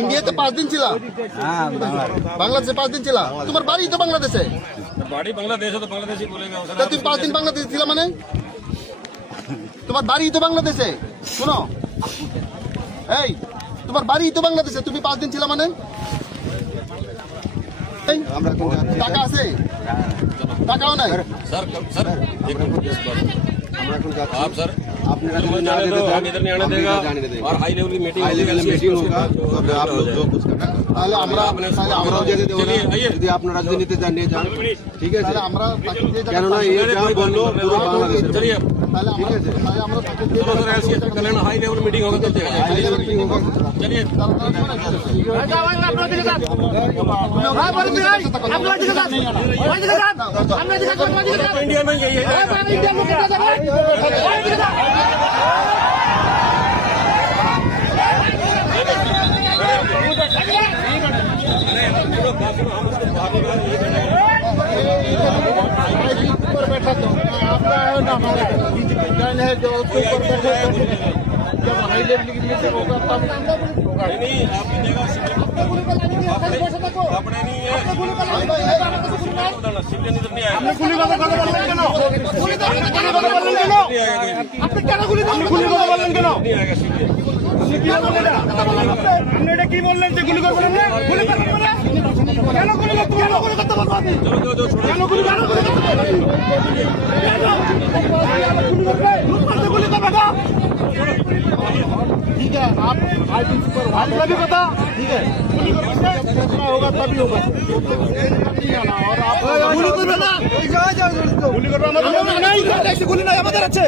ইন্ডিয়াতে 5 দিন ছিল, বাংলাদেশে 5 দিন ছিল। তোমার বাড়ি তো বাংলাদেশে? বাড়ি বাংলাদেশে, তো বাংলাদেশি বলেগা। তুমি 5 দিন বাংলাদেশে ছিল মানে? তোমার বাড়ি তো বাংলাদেশে। শোনো, এই তোমার বাড়ি তো বাংলাদেশে, তুমি 5 দিন ছিল মানে? টাকা আছে? টাকাও নাই। सर सर आप सर अपने हम इधर नहीं आने देगा और हाई लेवल की मीटिंग होगा। आप लोग जो कुछ करना যদি আপনার রাজনীতিতে জানিয়ে যান, ঠিক আছে? কেননা এই যা বললো পুরো বাংলাদেশের। चलिए ঠিক আছে, हाई लेवल मीटिंग होगा, चलिए इंडिया में यही है। ऊपर बैठा तो आपका है ना, हमारा जन है जो उसके ऊपर बैठे। जब हाई लेवल की मीटिंग होगा तब होगा। नहीं आपकी जगह अपने नहीं है, सिविलियन इधर नहीं आएगा। हमने गुली का কথা বললেন কেন? গুলি কথা বললেন কেন? আপনি কেন গুলি কথা বললেন কেন? नहीं आएगा सिविलियन। আপনি কি বললেন? আপনি এটা কি বললেন যে গুলি করবেন না? গুলি করবেন না? কেন গুলি করতে বলবো? গুলি করতে বলবো আপনি? কেন গুলি করতে বলবো? गुली करबे ना? ठीक है, आप आपका भी पता, ठीक है, गुली करना होगा तभी होगा। और आप गुली करबे ना? गुली करबे ना? नहीं, गुली नहीं, আমাদের আছে।